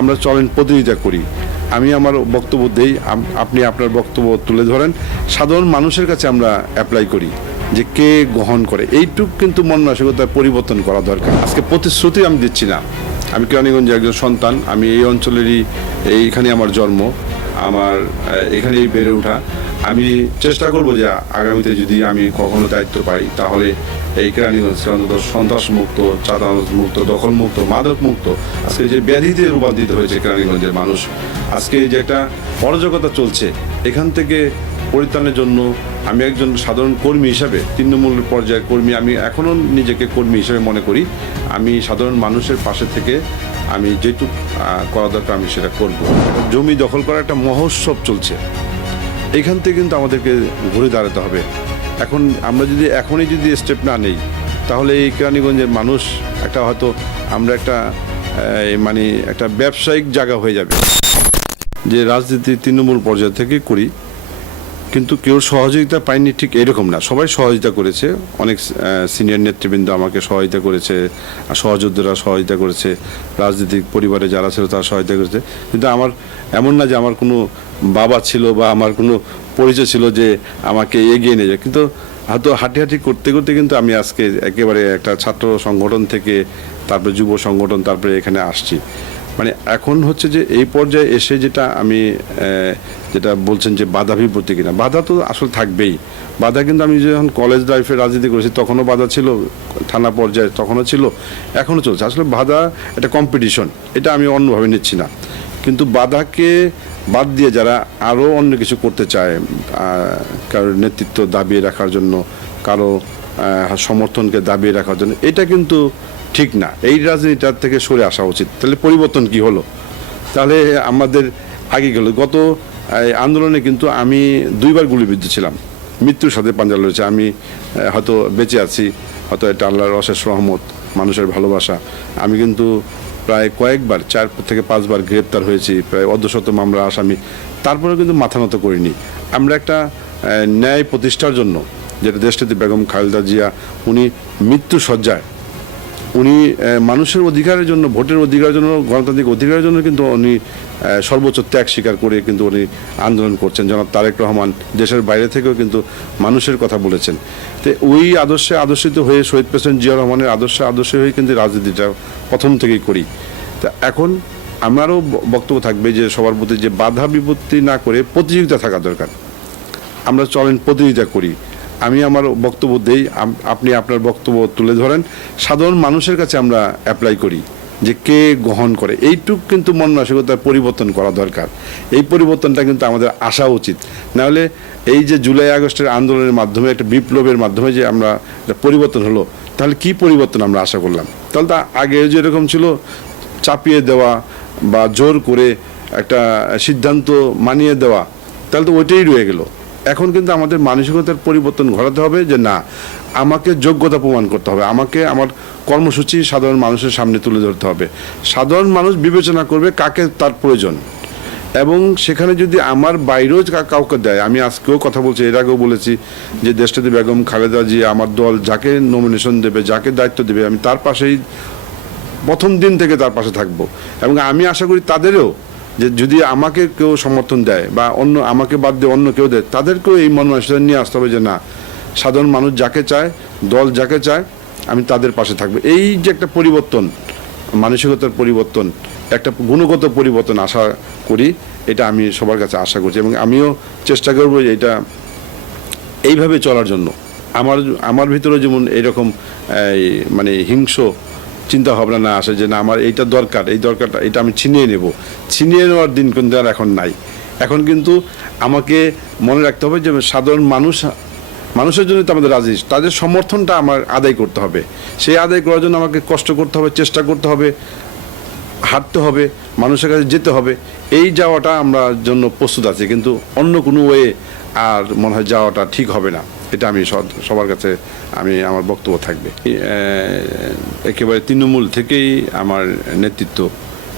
আমরা চলেন প্রতিনিধিতা করি। আমি আমার বক্তব্য দেই আপনি আপনার বক্তব্য তুলে ধরেন। সাধারণ মানুষের কাছে আমরা অ্যাপ্লাই করি যে কে গ্রহণ করে। এইটুক কিন্তু মন মানসিকতার পরিবর্তন করা দরকার। আজকে প্রতিশ্রুতি আমি দিচ্ছি না। আমি কেরানীগঞ্জের একজন সন্তান, আমি এই অঞ্চলেরই এইখানে আমার জন্ম। আমার এখানেই বেড়ে ওঠা। আমি চেষ্টা করব যে আগামীতে যদি আমি কখনো দায়িত্ব পাই, তাহলে এই কেরানীগঞ্জকে অন্তত সন্ত্রাস মুক্ত, চাঁদাবাজ মুক্ত, দখল মুক্ত, মাদক মুক্ত, আজকে যে ব্যাধিতে রূপান্তরিত হয়েছে কেরানীগঞ্জের মানুষ, আজকে যে একটা অরাজকতা চলছে, এখান থেকে পরিত্রাণের জন্য আমি একজন সাধারণ কর্মী হিসাবে, তৃণমূল পর্যায়ের কর্মী, আমি এখনও নিজেকে কর্মী হিসেবে মনে করি, আমি সাধারণ মানুষের পাশে থেকে আমি যেটুক করা দরকার আমি সেটা করব। জমি দখল করার একটা মহোৎসব চলছে। এখান থেকে কিন্তু আমাদেরকে ঘুরে দাঁড়াতে হবে। এখন আমরা যদি, এখনই যদি স্টেপ না নেই, তাহলে এই কেরানীগঞ্জের মানুষ একটা হয়তো আমরা একটা মানে একটা ব্যবসায়িক জায়গা হয়ে যাবে। যে রাজনীতি তৃণমূল পর্যায় থেকে করি কিন্তু কেউ সহযোগিতা পায়নি ঠিক এরকম না। সবাই সহযোগিতা করেছে। অনেক সিনিয়র নেতৃবৃন্দ আমাকে সহযোগিতা করেছে সহযোদ্ধারা সহযোগিতা করেছে, রাজনৈতিক পরিবারে যারা ছিল তারা সহায়তা করেছে। কিন্তু আমার এমন না যে আমার কোনো বাবা ছিল বা আমার কোনো পরিচয় ছিল যে আমাকে এগিয়ে নিয়ে যায়। কিন্তু হয়তো হাঁটি করতে করতে কিন্তু আমি আজকে একেবারে একটা ছাত্র সংগঠন থেকে, তারপরে যুব সংগঠন, তারপরে এখানে আসছি। মানে এখন হচ্ছে যে এই পর্যায়ে এসে যেটা আমি যেটা বলছেন যে বাধা বিপত্তি কিনা, বাধা তো আসলে থাকবেই। বাধা কিন্তু আমি যখন কলেজ লাইফে রাজনীতি করেছি তখনও বাধা ছিল, থানা পর্যায়ে তখনও ছিল, এখনও চলছে। আসলে বাধা একটা কম্পিটিশন এটা আমি অন্যভাবে নিচ্ছি না। কিন্তু বাধাকে বাদ দিয়ে যারা আরও অন্য কিছু করতে চায় কারোর নেতৃত্ব দাবিয়ে রাখার জন্য, কারও সমর্থনকে দাবিয়ে রাখার জন্য, এটা কিন্তু ঠিক না। এই রাজনীতিটার থেকে সরে আসা উচিত। তাহলে পরিবর্তন কি হলো? তাহলে আমাদের আগে গেল। গত আন্দোলনে কিন্তু আমি দুইবার গুলিবিদ্ধ ছিলাম। মৃত্যুর সাথে পাঞ্জা লড়েছে আমি হয়তো বেঁচে আছি, হয়তো এটা আল্লাহর অশেষ রহমত, মানুষের ভালোবাসা। আমি কিন্তু প্রায় কয়েকবার, চার থেকে পাঁচবার গ্রেপ্তার হয়েছি, প্রায় অর্ধশত মামলা আসামি। তারপরে কিন্তু মাথা নত করিনি। আমরা একটা ন্যায় প্রতিষ্ঠার জন্য, যেটা দেশটিতে বেগম খালেদা জিয়া, উনি মৃত্যু সজ্জায় উনি মানুষের অধিকারের জন্য, ভোটের অধিকারের জন্য, গণতান্ত্রিক অধিকারের জন্য কিন্তু উনি সর্বোচ্চ ত্যাগ স্বীকার করে কিন্তু উনি আন্দোলন করছেন। জনাব তারেক রহমান দেশের বাইরে থেকেও কিন্তু মানুষের কথা বলেছেন। তো ওই আদর্শে আদর্শিত হয়ে শহীদ প্রেসিডেন্ট জিয়া রহমানের আদর্শে আদর্শ হয়ে কিন্তু রাজনীতিটা প্রথম থেকেই করি। তা এখন আমারও বক্তব্য থাকবে যে সবার প্রতি যে বাধা বিপত্তি না করে প্রতিযোগিতা থাকা দরকার। আমরা চলেন প্রতিযোগিতা করি। আমি আমার বক্তব্য দেই আপনি আপনার বক্তব্য তুলে ধরেন। সাধারণ মানুষের কাছে আমরা অ্যাপ্লাই করি যে কে গ্রহণ করে। এইটুক কিন্তু মন মানসিকতার পরিবর্তন করা দরকার। এই পরিবর্তনটা কিন্তু আমাদের আসা উচিত। নাহলে এই যে জুলাই আগস্টের আন্দোলনের মাধ্যমে, একটা বিপ্লবের মাধ্যমে যে আমরা পরিবর্তন হলো, তাহলে কি পরিবর্তন আমরা আশা করলাম? তাহলে তা আগে যেরকম ছিল, চাপিয়ে দেওয়া বা জোর করে একটা সিদ্ধান্ত মানিয়ে দেওয়া, তাহলে তো ওইটাই রয়ে গেল। এখন কিন্তু আমাদের মানসিকতার পরিবর্তন ঘটাতে হবে যে না, আমাকে যোগ্যতা প্রমাণ করতে হবে, আমাকে আমার কর্মসূচি সাধারণ মানুষের সামনে তুলে ধরতে হবে। সাধারণ মানুষ বিবেচনা করবে কাকে তার প্রয়োজন। এবং সেখানে যদি আমার বাইরেও কাউকে দেয়, আমি আজকেও কথা বলছি, এর আগেও বলেছি যে দেশটাতে বেগম খালেদা জি আমার দল যাকে নমিনেশন দেবে, যাকে দায়িত্ব দেবে, আমি তার পাশেই প্রথম দিন থেকে তার পাশে থাকব। এবং আমি আশা করি তাদেরও যে যদি আমাকে কেউ সমর্থন দেয় বা অন্য আমাকে বাদ দিয়ে অন্য কেউ দেয় তাদেরকেও এই মন নিয়ে আসতে হবে যে না সাধারণ মানুষ যাকে চায় দল যাকে চায় আমি তাদের পাশে থাকব। এই যে একটা পরিবর্তন মানসিকতার পরিবর্তন একটা গুণগত পরিবর্তন আশা করি এটা আমি সবার কাছে আশা করছি এবং আমিও চেষ্টা করব যে এটা এইভাবে চলার জন্য। আমার আমার ভিতরে যেমন এরকম এই, মানে হিংস চিন্তা ভাবনা না আসে যে না, আমার এইটা দরকার, এই দরকারটা, এটা আমি ছিনিয়ে নেব। ছিনিয়ে নেওয়ার দিন কিন্তু আর এখন নাই। এখন কিন্তু আমাকে মনে রাখতে হবে যে সাধারণ মানুষ, মানুষের জন্য তো আমাদের রাজি তাদের সমর্থনটা আমার আদায় করতে হবে। সেই আদায় করার জন্য আমাকে কষ্ট করতে হবে, চেষ্টা করতে হবে, হাঁটতে হবে, মানুষের কাছে যেতে হবে। এই যাওয়াটা আমরা জন্য প্রস্তুত আছি, কিন্তু অন্য কোনো ওয়ে আর মনে হয় যাওয়াটা ঠিক হবে না। এটা আমি সবার কাছে আমি, আমার বক্তব্য থাকবে। একেবারে তৃণমূল থেকেই আমার নেতৃত্ব,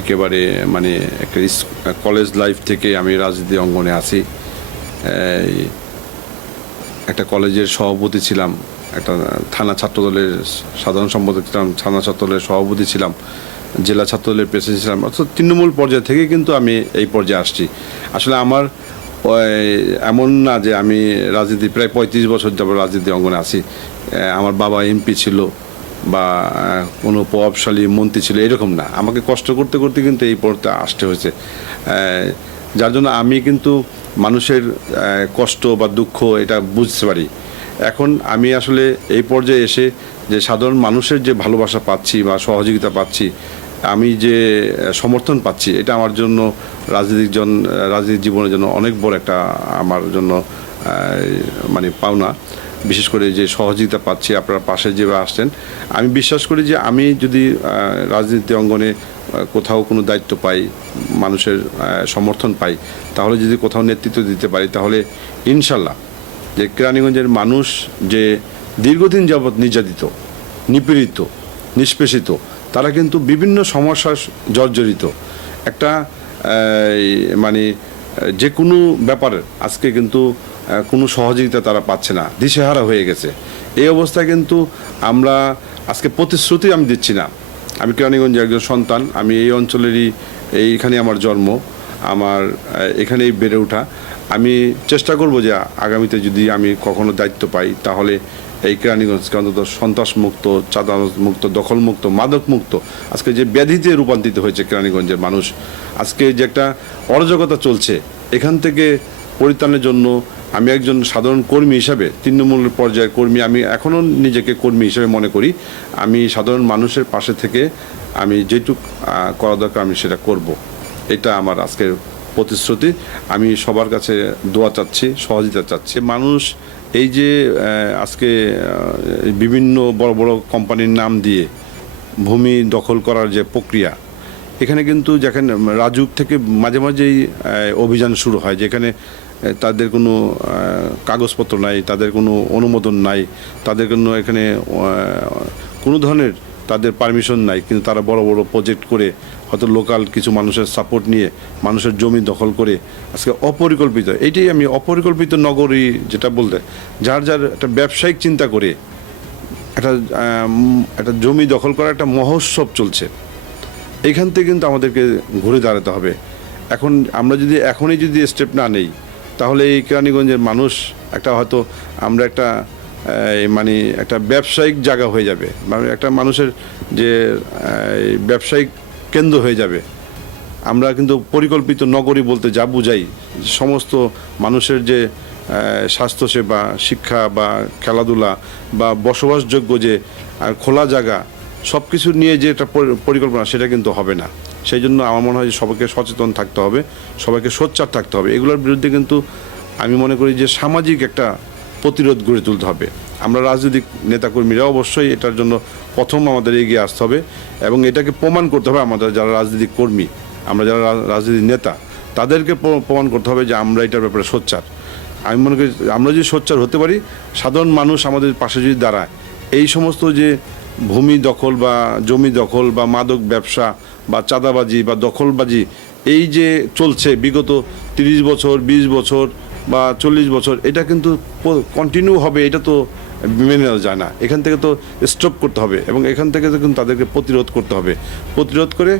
একেবারে মানে একটা কলেজ লাইফ থেকে আমি রাজনীতি অঙ্গনে আছি। একটা কলেজের সভাপতি ছিলাম, একটা থানা ছাত্রদলের সাধারণ সম্পাদক ছিলাম, থানা ছাত্রদলের সভাপতি ছিলাম, জেলা ছাত্রদলের প্রেসিডেন্ট ছিলাম। অর্থাৎ তৃণমূল পর্যায় থেকে কিন্তু আমি এই পর্যায়ে আসছি। আসলে আমার এমন না যে আমি রাজনীতি, প্রায় পঁয়ত্রিশ বছর যাব রাজনীতি অঙ্গনে আছি। আমার বাবা এমপি ছিল বা কোনো প্রভাবশালী মন্ত্রী ছিল, এরকম না। আমাকে কষ্ট করতে করতে কিন্তু এই পর্যায়ে আসতে হয়েছে। যার জন্য আমি কিন্তু মানুষের কষ্ট বা দুঃখ এটা বুঝতে পারি। এখন আমি আসলে এই পর্যায়ে এসে যে সাধারণ মানুষের যে ভালোবাসা পাচ্ছি বা সহযোগিতা পাচ্ছি, আমি যে সমর্থন পাচ্ছি, এটা আমার জন্য রাজনৈতিক জন রাজনৈতিক জীবনের জন্য অনেক বড় একটা আমার জন্য মানে পাওনা। বিশেষ করে যে সহযোগিতা পাচ্ছি, আপনারা পাশে যেভাবে আসছেন। আমি বিশ্বাস করি যে আমি যদি রাজনীতি অঙ্গনে কোথাও কোনো দায়িত্ব পাই, মানুষের সমর্থন পাই, তাহলে যদি কোথাও নেতৃত্ব দিতে পারি, তাহলে ইনশাল্লাহ যে কেরানীগঞ্জের মানুষ যে দীর্ঘদিন যাবৎ নির্যাতিত, নিপীড়িত, নিষ্পেষিত, তারা কিন্তু বিভিন্ন সমস্যার জর্জরিত। একটা মানে যে কোনো ব্যাপারে আজকে কিন্তু কোনো সহযোগিতা তারা পাচ্ছে না, দিশেহারা হয়ে গেছে। এই অবস্থায় কিন্তু আমরা আজকে প্রতিশ্রুতি আমি দিচ্ছি না। আমি কেরানীগঞ্জের একজন সন্তান, আমি এই অঞ্চলেরই, এইখানে আমার জন্ম, আমার এখানেই বেড়ে ওঠা। আমি চেষ্টা করব যে আগামীতে যদি আমি কখনো দায়িত্ব পাই, তাহলে এই কেরানীগঞ্জকে অন্তত সন্ত্রাসমুক্ত মুক্ত দখল মুক্ত মাদক মুক্ত আজকে যে ব্যাধিতে রূপান্তরিত হয়েছে কেরানীগঞ্জের মানুষ, আজকে যে একটা অরাজকতা চলছে, এখান থেকে পরিত্রাণের জন্য আমি একজন সাধারণ কর্মী হিসাবে তৃণমূল পর্যায়ের কর্মী, আমি এখনও নিজেকে কর্মী হিসেবে মনে করি, আমি সাধারণ মানুষের পাশে থেকে আমি যেটুক করা দরকার আমি সেটা করব। এটা আমার আজকের প্রতিশ্রুতি। আমি সবার কাছে দোয়া চাচ্ছি, সহযোগিতা চাচ্ছি। মানুষ এই যে আজকে বিভিন্ন বড় বড় কোম্পানির নাম দিয়ে ভূমি দখল করার যে প্রক্রিয়া, এখানে কিন্তু যেখানে রাজুক থেকে মাঝে মাঝেই অভিযান শুরু হয়, যেখানে তাদের কোনো কাগজপত্র নাই, তাদের কোনো অনুমোদন নাই, তাদের কোনো এখানে কোনো ধরনের তাদের পারমিশন নাই, কিন্তু তারা বড় বড় প্রজেক্ট করে হয়তো লোকাল কিছু মানুষের সাপোর্ট নিয়ে মানুষের জমি দখল করে আজকে অপরিকল্পিত, এইটাই আমি অপরিকল্পিত নগরী যেটা বলতে, যার যার একটা ব্যবসায়িক চিন্তা করে একটা একটা জমি দখল করা একটা মহোৎসব চলছে, এইখান থেকে কিন্তু আমাদেরকে ঘুরে দাঁড়াতে হবে। এখন আমরা যদি এখনই যদি স্টেপ না নেই, তাহলে এই কেরানীগঞ্জের মানুষ একটা হয়তো আমরা একটা মানে একটা ব্যবসায়িক জায়গা হয়ে যাবে। মানে একটা মানুষের যে ব্যবসায়িক কেন্দ্র হয়ে যাবে। আমরা কিন্তু পরিকল্পিত নগরী বলতে যা বুঝাই, সমস্ত মানুষের যে স্বাস্থ্যসেবা, শিক্ষা বা খেলাধুলা বা বসবাসযোগ্য যে খোলা জায়গা সব কিছু নিয়ে যে একটা পরিকল্পনা, সেটা কিন্তু হবে না। সেই জন্য আমার মনে হয় যে সবাইকে সচেতন থাকতে হবে, সবাইকে সোচ্চার থাকতে হবে। এগুলোর বিরুদ্ধে কিন্তু আমি মনে করি যে সামাজিক একটা প্রতিরোধ গড়ে তুলতে হবে। আমরা রাজনৈতিক নেতাকর্মীরা অবশ্যই এটার জন্য প্রথম আমাদের এগিয়ে আসতে হবে এবং এটাকে প্রমাণ করতে হবে আমাদের যারা রাজনৈতিক কর্মী, আমরা যারা রাজনৈতিক নেতা, তাদেরকে প্রমাণ করতে হবে যে আমরা এটার ব্যাপারে সোচ্চার। আমি মনে করি আমরা যদি সোচ্চার হতে পারি, সাধারণ মানুষ আমাদের পাশে যদি দাঁড়ায়, এই সমস্ত যে ভূমি দখল বা জমি দখল বা মাদক ব্যবসা বা চাঁদাবাজি বা দখলবাজি, এই যে চলছে বিগত তিরিশ বছর, বিশ বছর বা চল্লিশ বছর, এটা কিন্তু কন্টিনিউ হবে, এটা তো মেনে নেওয়া যায় না। এখান থেকে তো স্টপ করতে হবে এবং এখান থেকে তো কিন্তু তাদেরকে প্রতিরোধ করতে হবে। প্রতিরোধ করে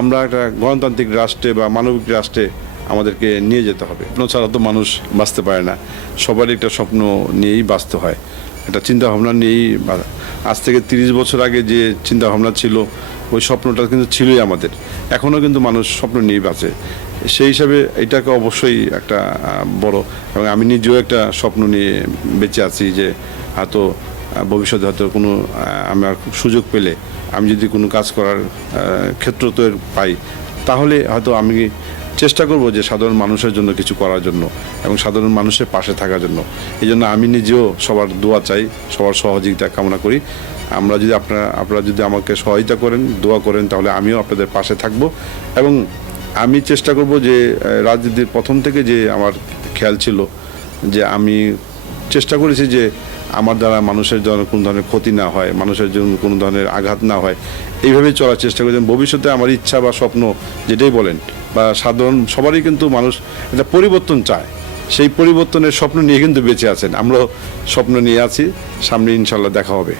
আমরা একটা গণতান্ত্রিক রাষ্ট্রে বা মানবিক রাষ্ট্রে আমাদেরকে নিয়ে যেতে হবে। স্বপ্ন ছাড়া তো মানুষ বাঁচতে পারে না। সবারই একটা স্বপ্ন নিয়েই বাঁচতে হয়। একটা চিন্তা ভাবনা নিয়েই আজ থেকে তিরিশ বছর আগে যে চিন্তা ভাবনা ছিল, ওই স্বপ্নটা কিন্তু ছিলই আমাদের। এখনও কিন্তু মানুষ স্বপ্ন নিয়েই বাঁচে। সেই হিসাবে এটাকে অবশ্যই একটা বড়, এবং আমি নিজেও একটা স্বপ্ন নিয়ে বেঁচে আছি যে হয়তো ভবিষ্যতে হয়তো কোনো আমার সুযোগ পেলে আমি যদি কোনো কাজ করার ক্ষেত্র তো পাই, তাহলে হয়তো আমি চেষ্টা করব যে সাধারণ মানুষের জন্য কিছু করার জন্য এবং সাধারণ মানুষের পাশে থাকার জন্য। এই জন্য আমি নিজেও সবার দোয়া চাই, সবার সহযোগিতা কামনা করি। আমরা যদি আপনারা আপনারা যদি আমাকে সহায়তা করেন, দোয়া করেন, তাহলে আমিও আপনাদের পাশে থাকব এবং আমি চেষ্টা করব যে রাজনীতির প্রথম থেকে যে আমার খেয়াল ছিল, যে আমি চেষ্টা করেছি যে আমার দ্বারা মানুষের যেন কোনো ধরনের ক্ষতি না হয়, মানুষের জন্য কোনো ধরনের আঘাত না হয়। এইভাবে চলার চেষ্টা করেছেন ভবিষ্যতে আমার ইচ্ছা বা স্বপ্ন যেটাই বলেন, বা সাধারণ সবারই কিন্তু মানুষ একটা পরিবর্তন চায়। সেই পরিবর্তনের স্বপ্ন নিয়ে কিন্তু বেঁচে আছেন। আমরাও স্বপ্ন নিয়ে আছি। সামনে ইনশাল্লাহ দেখা হবে।